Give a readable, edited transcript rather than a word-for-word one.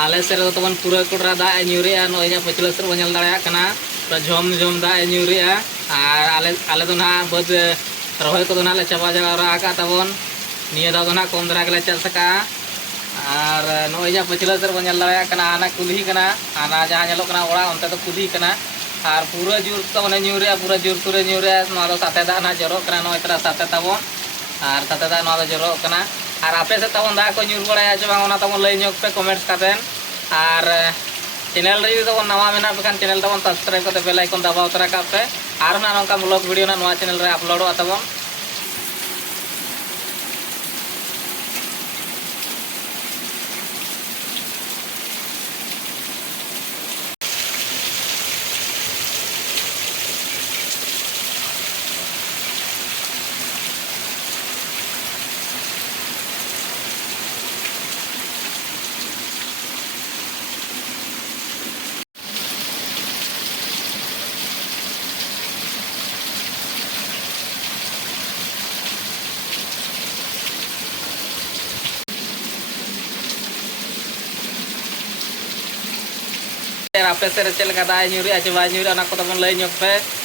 आले से तबन पूरा कोटरा दाग ᱧᱩᱨᱮ नई पछिला सर बन दाड़ा झम झम दाग ᱧᱩᱨᱮ और आले तो ना बद रही को ना चाबा जावा तबन निया दाव ना कम धरा के चाष और नई पछिला सर बन दाड़ा आना कुल्ही आना जहाँ ओड़ा अंत तो कुल्ही और पूरा जोर तो मैंने ᱧᱩᱨᱮ पूरा जोर तुरे ᱧᱩᱨᱮ साथे दाग ना जरो नई तरह साथे तबन और साथे दाग जरो और आपे से तबन दाग को ᱧᱩᱨ बड़ा तबन लई पे कमेंट्स करते और चैनल रे तबन नवा मेना पे चैनल तबन सब्सक्राइब करते बेल आइकन दबाव तरा पे और ना नौका ब्लॉग वीडियो ना चैनल रे अपलोडो तबन आपे से चलका दाग ᱧᱩᱨᱮ चे बाय ᱧᱩᱨᱮ तबन लई पे